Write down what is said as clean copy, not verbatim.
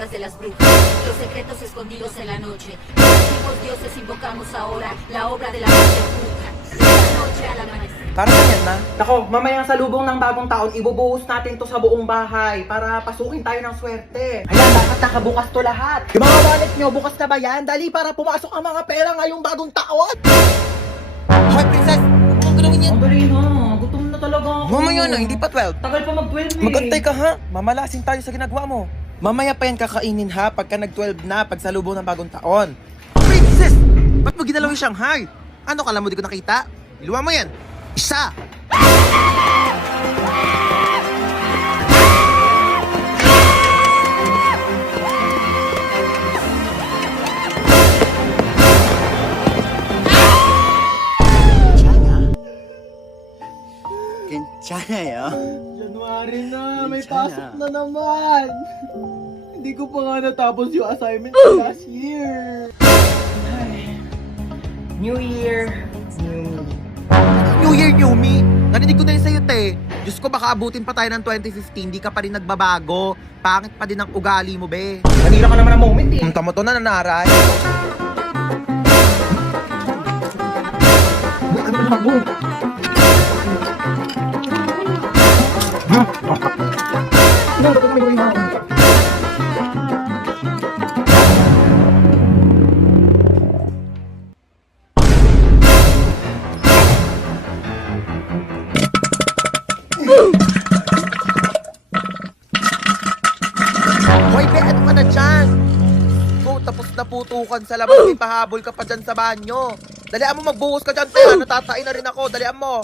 palabras de las brujas, los secretos escondidos en la noche. Los antiguos dioses invocamos ahora la obra de la magia bruja. De la noche al amanecer. Para ganyan na. Nako, mamayang salubong ng bagong taon, ibubuhos natin to sa buong bahay para pasukin tayo ng swerte. Ayan, dapat nakabukas to lahat. Yung mga wallet nyo, bukas na ba yan? Dali para pumasok ang mga pera ngayong bagong taon. Hoy, princess! Huwag mong gawin yan! Ang galing na, gutom na talaga ako. Mamaya na, hindi pa 12. Tagal pa mag-12 eh. Magantay ka ha! Mamalasin tayo sa ginagawa mo. Mamaya pa yan kakainin ha, pagka nag-12 na, pagsalubong ng bagong taon. Princess! Ba't mo ginalaw yung Shanghai? Ano, kala mo di ko nakita? Iluwa mo yan! Isa! 괜찮아요. January na, may Sana. pasok na naman. Hindi ko pa nga natapos yung assignment last year. Ay. New Year, New Me. New Year, New Me! Narinig ko na yun sa'yo, te. Diyos ko, baka abutin pa tayo ng 2015, di ka pa rin nagbabago. Pangit pa din ang ugali mo, be. Nanira ka naman ang moment eh. Tamo to na nanaray. Hoy, be, ano ka na dyan? Go, tapos na putukan sa labas, may pahabol ka pa dyan sa banyo. Dalian mo, magbuhos ka dyan, te. Natatain na rin ako, dalian mo.